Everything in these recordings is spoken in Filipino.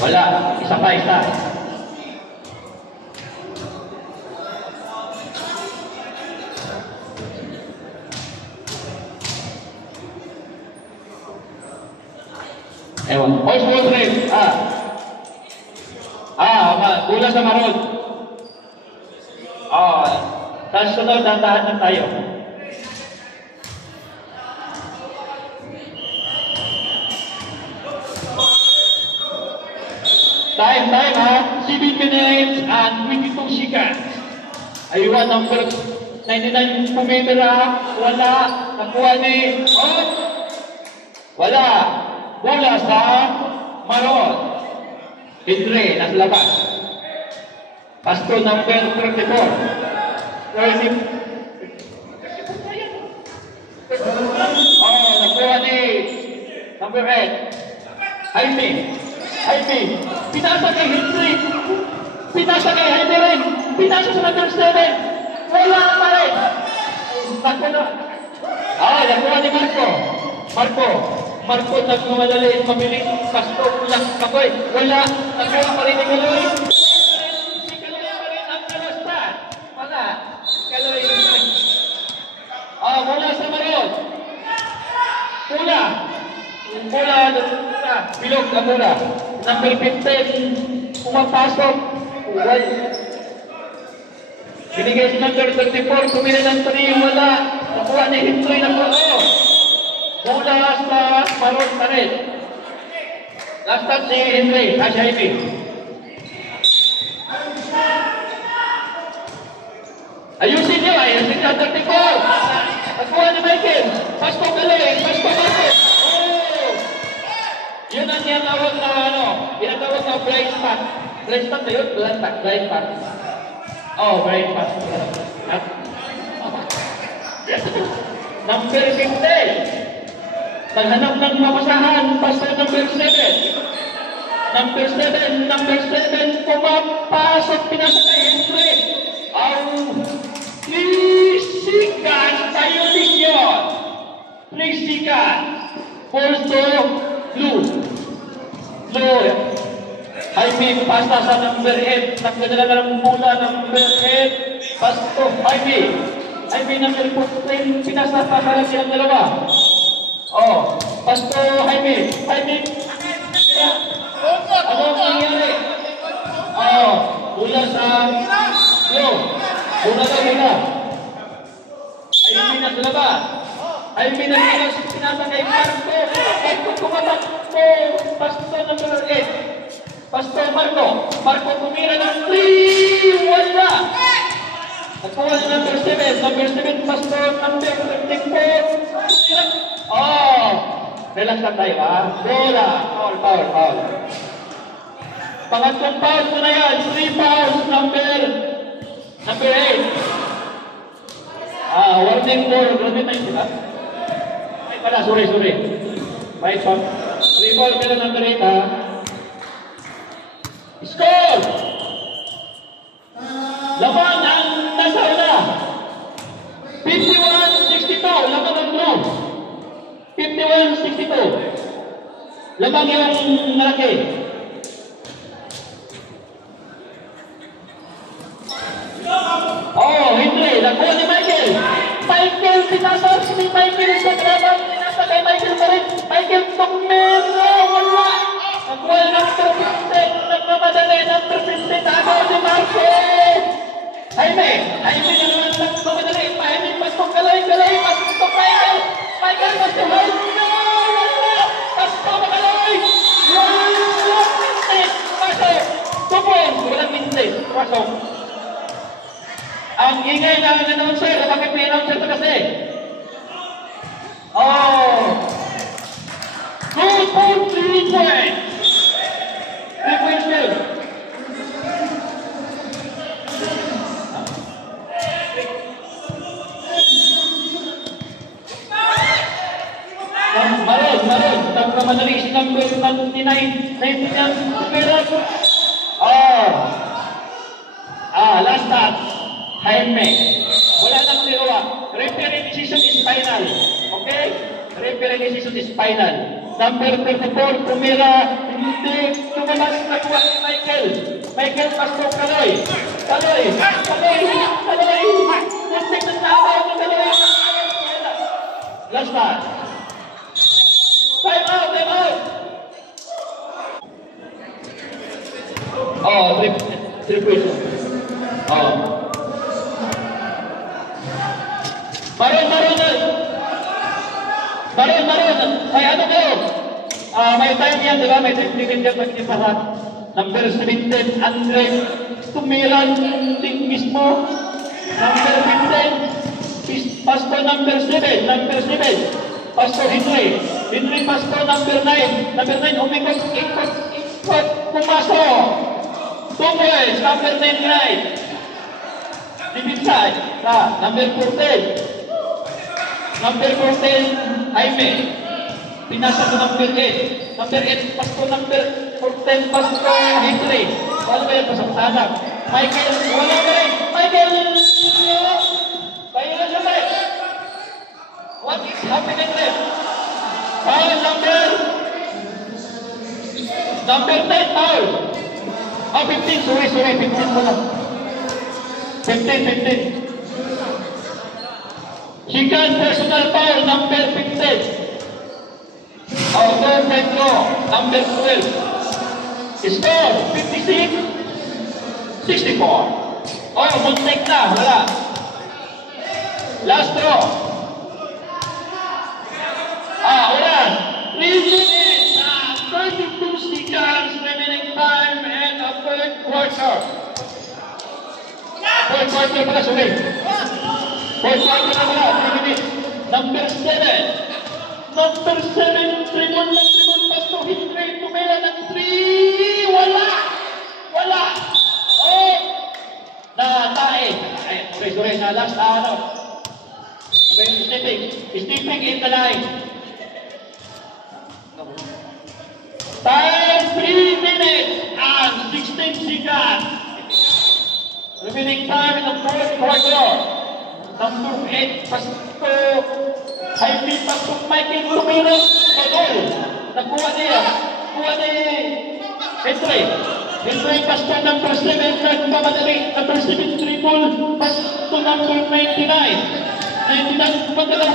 Wala. Isa pa, isa. Ewan. Horse ball race. Bola sa marot. Sa sunod, dandahan na tayo. Time ha. 7 minutes and 22 seconds. Ayun, number 99 pumipira. Wala. Nakuha ni... Wala. Bola sa marot. Hindre, nasa labas. Pasto number 34. Nakuha ni number 8. Jaime. Pinasa kay Hindre. Pinasa kay Jaime rin. Pinasa sa number 7. Wala pa rin. Nakuha ni Marco nagmamadali, mabilis, pasto, lang, kapoy, wala, nakuha pa rin ni Kaloy. Si Kaloy pa rin ang kalastan. Wala, Kaloy. Mula sa marot. Mula, bilog na mula. Number 15, pumapasok. Binigay sa number 34, kumila ng 3, wala. Nakuha ni Hindre na po. Mula sa marot pa rin. Last touch si Hindre, Jaime. Ayusin niyo, 34. Nakuha ni Michael. Pasto Kaloy, Pasto Marco. Yun ang tinatawag na blind pass. Blind pass na yun? Blind pass. Blind pass. Number 15. Maghanap ng mamasahan, basta number 7. Number 7, pumapasok, pinasa kay Hindre. Plisikan, tayo din yun. Plisikan. Pulso, blue. Jaime, pasta sa number 8. Nagdadala na ng mula, number 8. Pasto, Jaime, number 14. Pinasa pa sa silang dalawa. Pasto, Jaime. Ano ang nangyari? Mula sa blue. Mula. Jaime na sa laba. Jaime na pinasa kay Marco. Kumatak po. Pasto number 8. Pasto Marco tumira ng 3. Wala. Nakuha na number 7. Number 7, Pasto number 34. Relax lang tayo Bola. Foul. Pangatlong foul ko na yan. 3 fouls, number 8. Warning for grabe na yun, Ay pala, sorry. May foul. 3 foul ka na number 8, Score! Lamang ang nasa una. 51-62. Lamang ang blue. 51-62. Lamang yung malaki. Hindre. Nakuha ni Michael. Pinasa si Michael sa grabang. Pinasa kay Michael pa rin. Michael tumero. Wala. Nakuha ng 15. Nagmamadali ng 15. Ako si Marco. Jaime na naman nagmamadali. Jaime, Pasto Kaloy. Pasto Michael. Pasto Jaime. Pasto Kaloy. Tupon. Walang mintis. Pasok. Ang ingay na announcer, bakit may announcer ito kasi? Good for 3 points. 3 points still. Maroon. Nagkamadali si number 99. Last touch. Jaime. Wala nang niluwa. Referee decision is final. Okay? Referee decision is final. Number 34, tumira. Hindi tumalas na kuha ni Michael. Michael Pastor Kaloy. Kaloy. Muntik na tao ng Kaloy. Last man. Time out. Oh, three points. Oh. Baron. Ay, ano kayo? May time yan, di ba? May time din dyan magkipahat. Number 17, Andre Tumiran, ting mismo. Number 15, Pastor number 7. Pastor Henry, Pastor number 9. Number 9, umikot, ikot, pumasok. Tungwes, number 9, right. Dibinsay, number 14. Number 14, Jaime. Pinasa ko number 8. Number 8, Pastor number 14, Pastor Henry. Wala ba yan pasang-sana? Michael, wala ba rin? Michael! Kaya na siya ba? What is happening there? Foul number 10, foul. 15, sorry, 15 mo na. 15. Second personal foul, number 15. Outdoor Pedro, number 12. Score, 56-64. Oh, muntik na, wala. Last draw. Wala. 3 minutes, 32 seconds remaining time and a third quarter. Third quarter pala, sorry. Fourth quarter na pala, 3 minutes. Number 7. Number 7, triple, Pastor Henry, tumira ng 3. Wala. Oh! Natae. Sorry, na last, Stepping in the line. Time 3 minutes and 16 seconds. Remaining time in the fourth quarter. Number 8, Pastor Jaime, Pastor Michael tumira sa goal. Nakuha niya Henry, Pastor number 7, nagmamadali. Number 7, triple. Pastor number 99. 99, magalaw.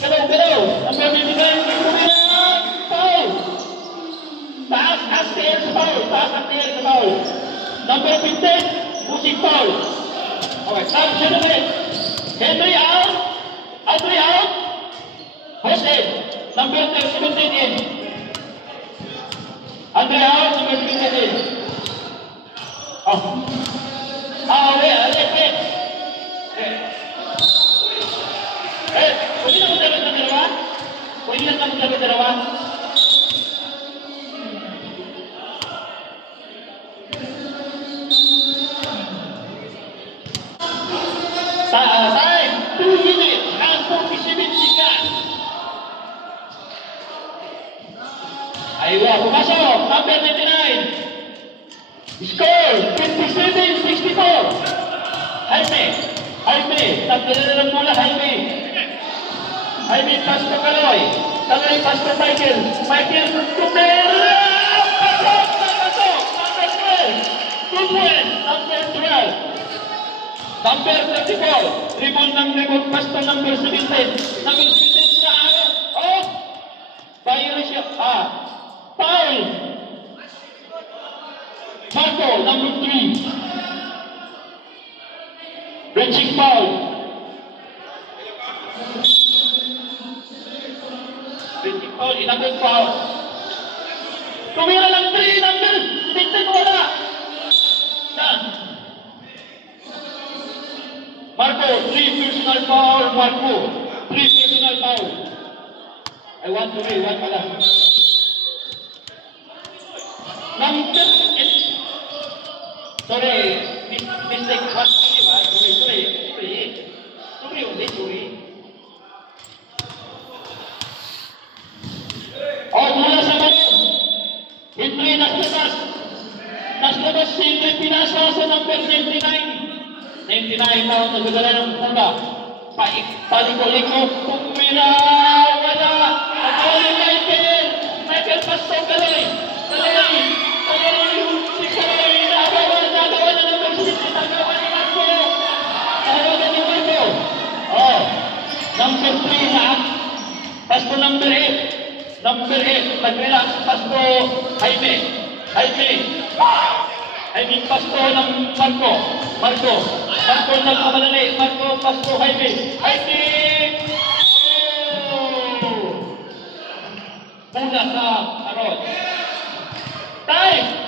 Galaw. Number 99, tumira. Foul. Taas ang tiyan sa foul. Number 15, Musik foul. Okay, action ulit. Henry out. Hosted. Number 17 in. Andre out, number 15 in. Wait. Pwede na magdabit na dalawa? Time, 2 minutes and 47 seconds. Aywa, pumasok, number 99. Score, 57-64. Jaime, tagdala ng mula, Jaime, Pastor Kaloy, Pastor Michael, tumira, pasok, number 12, number 12. Number 34, Ribon, Pastor number 17. Number 17 na violation, foul. Marco, number 3. Reaching foul. Inabot foul. Tumira ng 3, number 17, wala. Done. Marco, 3 personal foul, Marco. 3 personal foul. I want to read, one pala. Number 8. Sorry, mistake. Sorry. Mula sa Baron. Henry naslabas. Henry pinasa sa number 99. 99 na nagdala ng pula. Paliko-liko, tumira, wala. Pasto number 8. Number 8. Nag-relax. Pasto Jaime. Jaime pasto ng Marco. Marco nagkamalali. Marco pasto Jaime. Muna sa Aron. Time!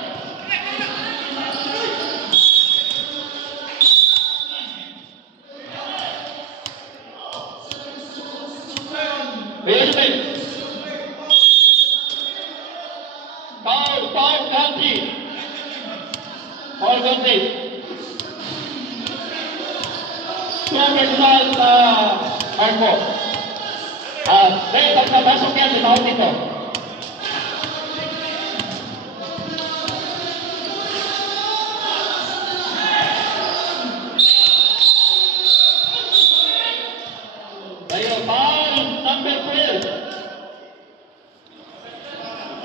Benjamin. Foul country. Foul country. Result Marco. Pag napasok yan, sinahod dito.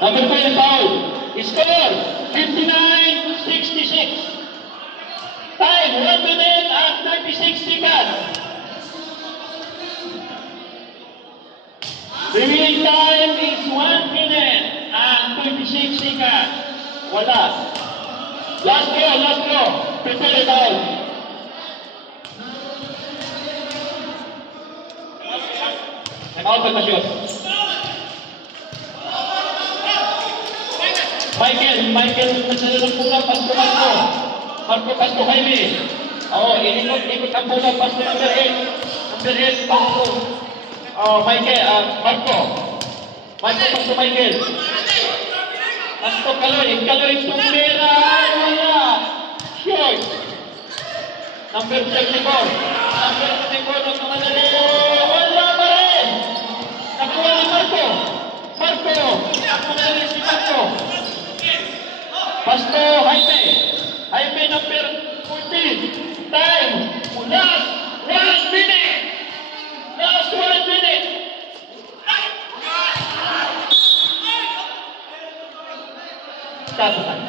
Number 12 foul. Score 59-66. Time 1 minute and 36 seconds. Reveal time is 1 minute and 26 seconds. Wala. Last go. Prepare it out. I'm out of the shot. Michael nagsasalang pula, Marco pasto Jaime. Ikot ang pula, pasto number 8, pasto. Marco pasto Michael. Pasto Kaloy, Tumbera, wala. Short. Number 74, nagkamadali. Wala pa rin. Nakuha ni Marco, nagkamadali si Marco. Pasto Jaime number 14. Time. Last 1 minute. Start the time.